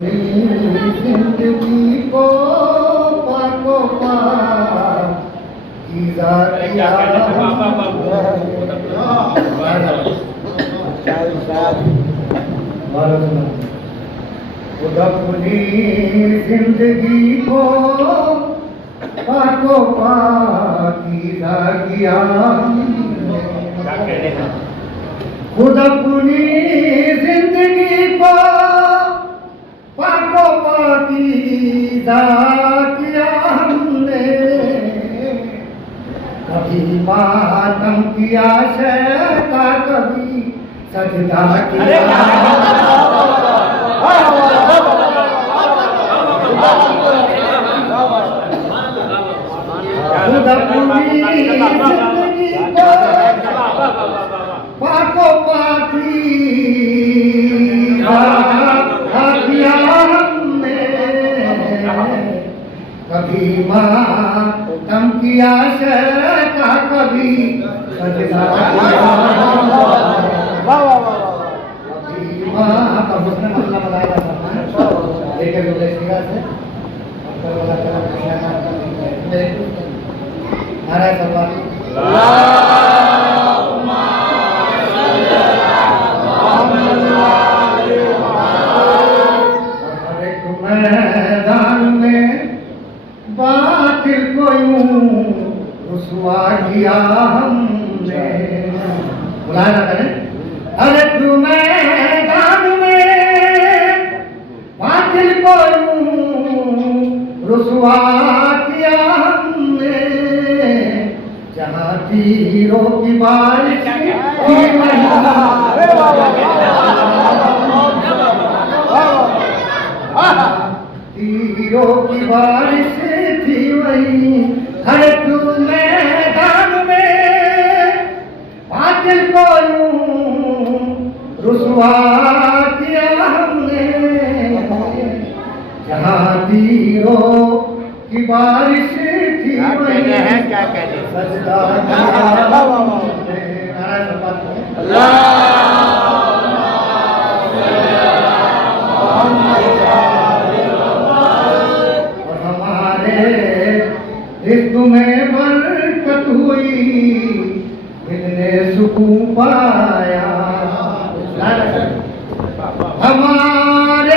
जिंदगी को पाको पाक कीज़ा किया खुदा अपनी जिंदगी को पाको पाक कीज़ा किया खुदा अपनी जिंदगी को पाको पाकीज़ा किया हमने कभी मातम किया शैता कभी सजदा किया खुदा अपनी जिंदगी को पाको पाकीज़ा किया हमने कभी मातम किया शैता कभी सजदा किया कभी मातम उसने मसला बताया था लेकिन बोले सीधा से अंतर वाला चला नारायण सल्लल्लाहु मैदान में बातिल को यूं रुसवा किया हमने बुलाया ना करें अरे तू मैदान में बातिल को यूं रुसवा किया हमने जहाँ तीरों की बारिश तीरों की बारिश थी वही हर तू मैदान में बातिल को यूं रुसवा किया हमने जहाँ तीरों की बारिश थी वही क्या कहते सजदा रिज़्क़ में बरकत हुई दिल ने सुकून पाया हमारे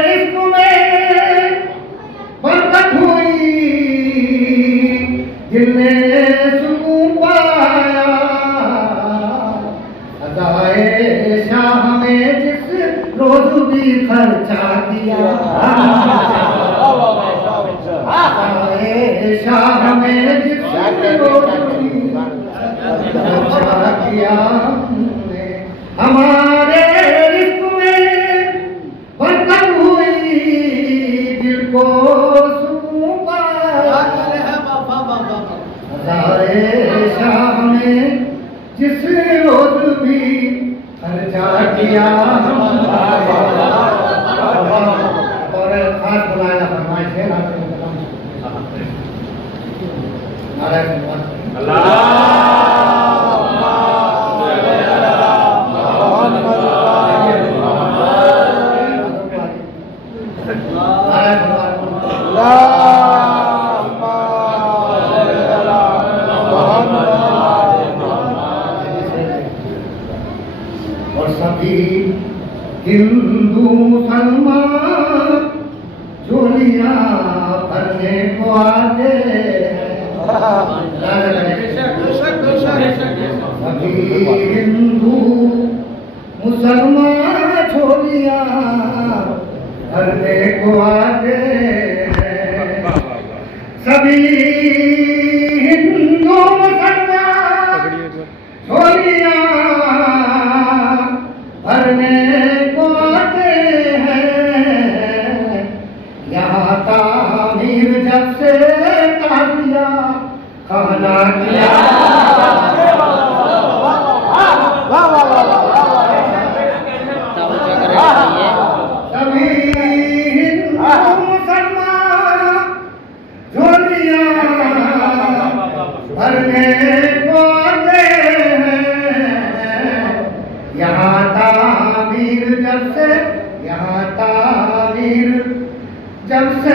रिज़्क़ में बरकत हुई दिल ने सुकून पाया अदाए शाह में जिस रोज़ भी खर्चा किया शाह में जिस रोज़ भी खर्चा किया हमने हमारे रिज़्क़ में बरकत हुई दिल को सुकून पाया हज़ारे शाह में जिस रोज़ भी खर्चा किया और खास बुलाया फरमाइश है और सभी हिंदू मुसलमान झोलियां भरने को आते सभी हिंदू मुसलमान झोलियां भरने को आते सभी हिंदू मुसलमान झोलियां भरने को आते हैं यहाँ तामीर जब से ताबिया खाना किया सभी पीर जब से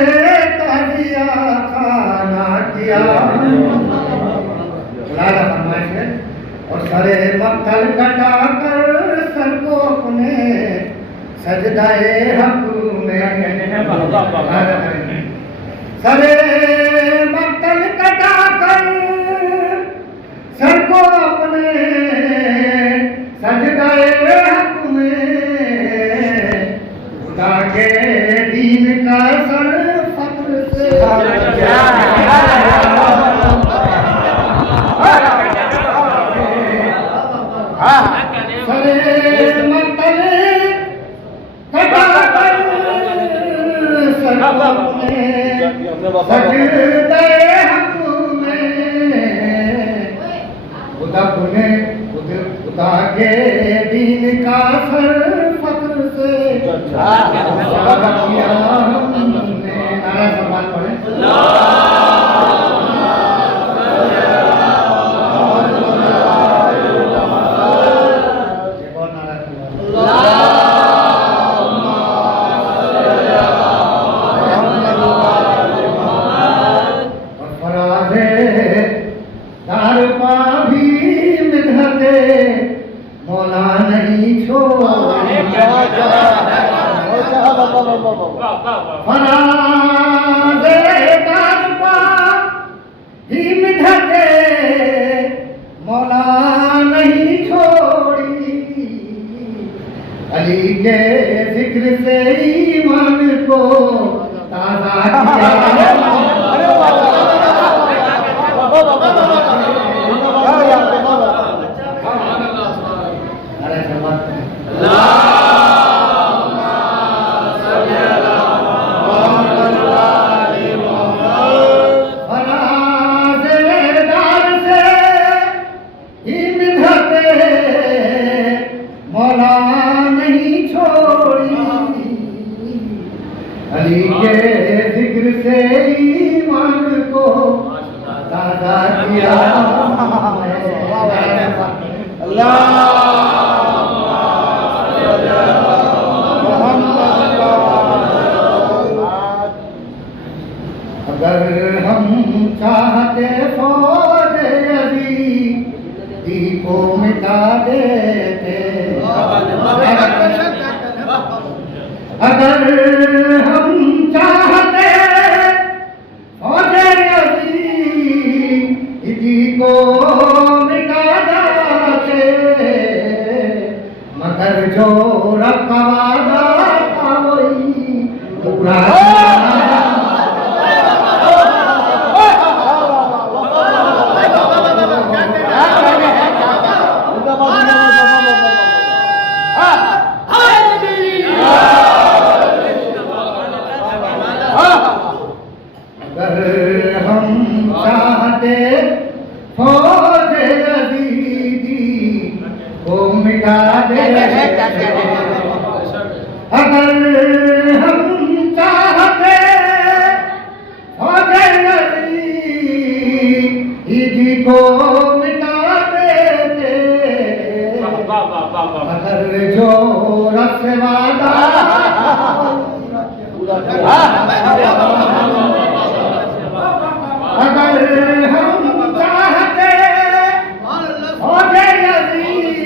ताजिया खाना किया लाला फरमाइश है। और सरे मक्तल कटा कर सर को अपने सजदाए हक में सरे मक्तल कटा कर सर को अपने सजदाए हक में खुदा के दीन का सर फख्र से सरे मक्तल कटा कर सर को अपने सजदाए हक में खुदा के दीन का सर फख्र से किया हमने। नारा सवाल पढ़े मौला नहीं छोड़े फराज़े तारपा ही मिठते मौला नहीं छोड़ी। अली के जिक्र से ईमान को ताज़ा किया अली के जिक्र से ईमान को ताज़ा किया अगर हम चाहते फौज यज़ीदी को मिटा देते अगर हम चाहते फौज यज़ीदी को मिटा देते मगर जो रब का वादा था वही पूरा फौज यज़ीदी को मिटा दे अगर हम चाहते फौज यज़ीदी को मिटा देते अगर जो रब से वादा अगर हम चाहते फौज यज़ीदी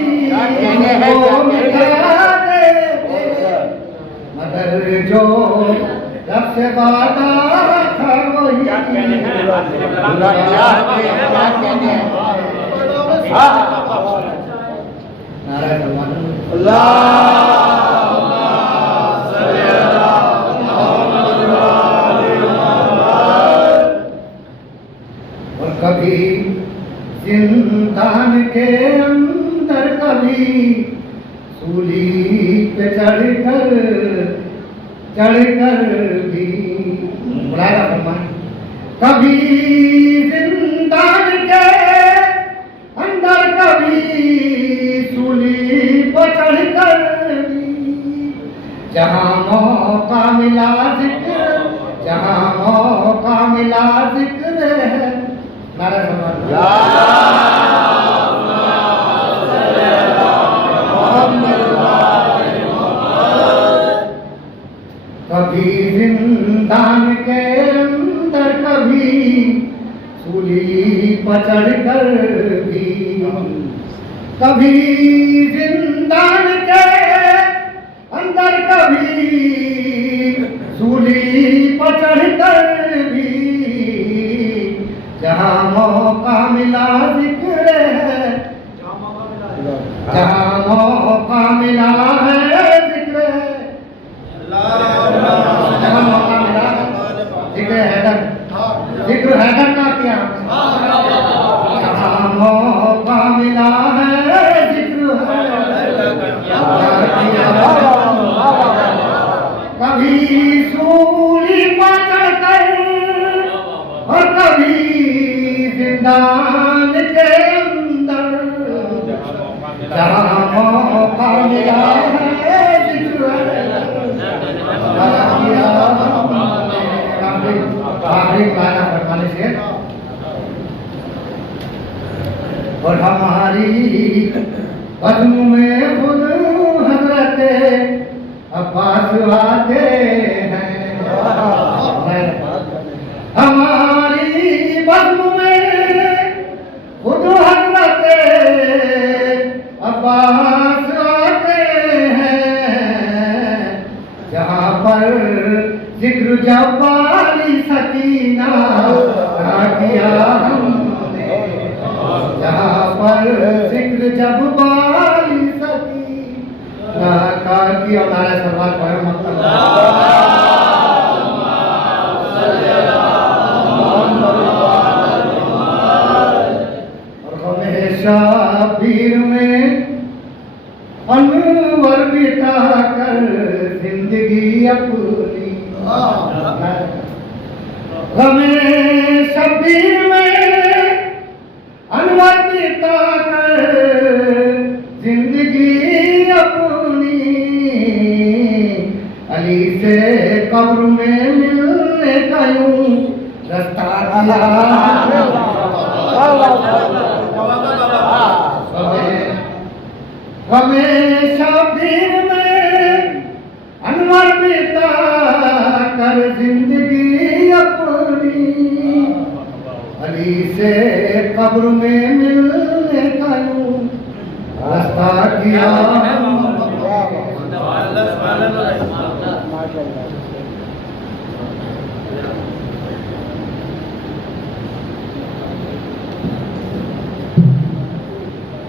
को मिटा देते मगर जो रब से वादा था वही कभी जिंदान के अंदर कभी सूली पे चढ़कर भी बुलाया फरमान कभी जिंदान के अंदर कभी सूली पे चढ़कर भी जहाँ मौका मिला जिक्र है कभी कभी जिंदान के अंदर, कभी सूली पर चढ़कर भी, कभी जिंदान के अंदर, कभी सूली पर चढ़कर भी, जहाँ मौका मिला जिक्र है, जहाँ मौका मिला है जिक्र है, जहाँ मौका मिला जिक्र हैदर, जिक्र हैदर का किया, जहाँ मौका मिला है जिक्र हैदर का किया। कभी सूली पर चढ़कर और कभी जिंदान के अंदर, जहाँ मौका मिला है जिक्र आखिरी गाना फरमाने से। और हमारी बज़्म में खुद हज़रत अब्बास आते हैं, हमारी बज़्म में खुद हज़रत अब्बास आते हैं, जहाँ पर जिक्र जब्बारी सकीना किया हमने, जहाँ पर जिक्र जब्बारी सकीना का किया। नारे सरवार पढ़ो मतलब और हमेशा भीड़ में अनवर बिता कर जिंदगी अपनी, हमें शबीर में अनवर बिता कर जिंदगी अपनी, अली से कब्र में मिलने का यूं रास्ता दिया, हमें शबीर में अनवर बिता कर जिंदगी अपनी, अली से कब्र में मिलने का यूं रास्ता किया।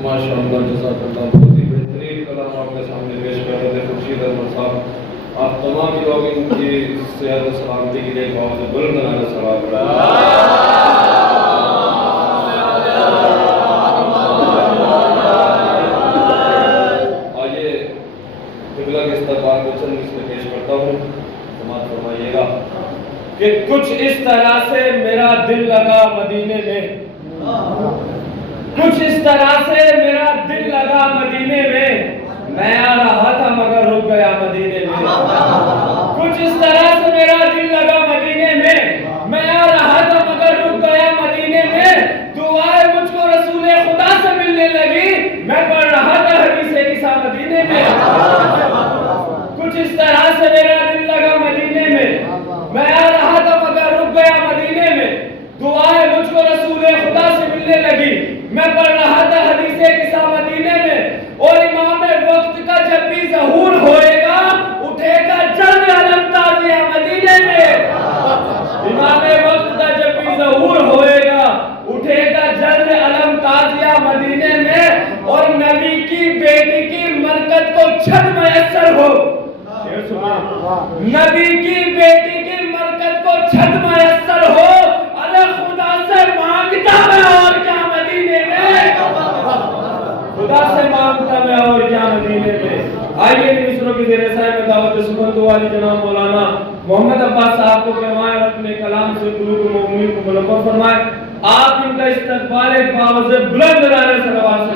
माशाअल्लाह, जज़ाकल्लाह। बहुत ही बेहतरीन कलाम आपके सामने पेश कर रहे थे खुर्शीद अहमद साहब। आप तमाम लोग इनकी सेहत और सलामती के लिए बहुत से बुलंद नारे सलाम आइए क़िबला के इस्तक़बाल को चंद इसमें पेश करता हूँ, समाअत फरमाइएगा कि कुछ इस तरह से मेरा दिल लगा मदीने में, कुछ इस तरह से मेरा दिल लगा मदीने में, मैं आ रहा था मगर रुक गया मदीने में। कुछ इस तरह से मेरा दिल लगा मदीने में, मैं आ रहा था मगर रुक गया मदीने में। दुआएं मुझको रसूले खुदा से मिलने लगी, मैं पढ़ रहा था हदीसे किसा मदीने में। कुछ इस तरह से मेरा दिल लगा मदीने में, मैं आ रहा था मगर रुक गया मदीने में। दुआएं मुझको रसूले खुदा से मिलने लगी, मैं पढ़ रहा था हदीसे किसा मदीने में। और इमाम वक्त का जब भी ज़हूर होएगा, उठेगा जल्द अलम ताज़िया मदीने में। इमाम वक्त का जब भी ज़हूर होएगा, उठेगा जल्द अलम ताज़िया मदीने में। और नबी की बेटी की मरकत को छत मयस्सर हो, नबी की बेटी की मरकत को छत मयस्सर हो, अल्लाह खुदा से मांगता मैं और क्या मदीने में, खुदा से मांगता मैं और क्या मदीने में। आइए मिस्रों की ज़ेर साए में दावत सुबह वाली जनाब मौलाना मोहम्मद अब्बास साहब को कहवाएं और अपने कलाम से कुलूब मोमिनीन को मुनव्वर फरमाएं। आप इनका इस्तकबाल एक बावज़ बुलंद नारे सलवात से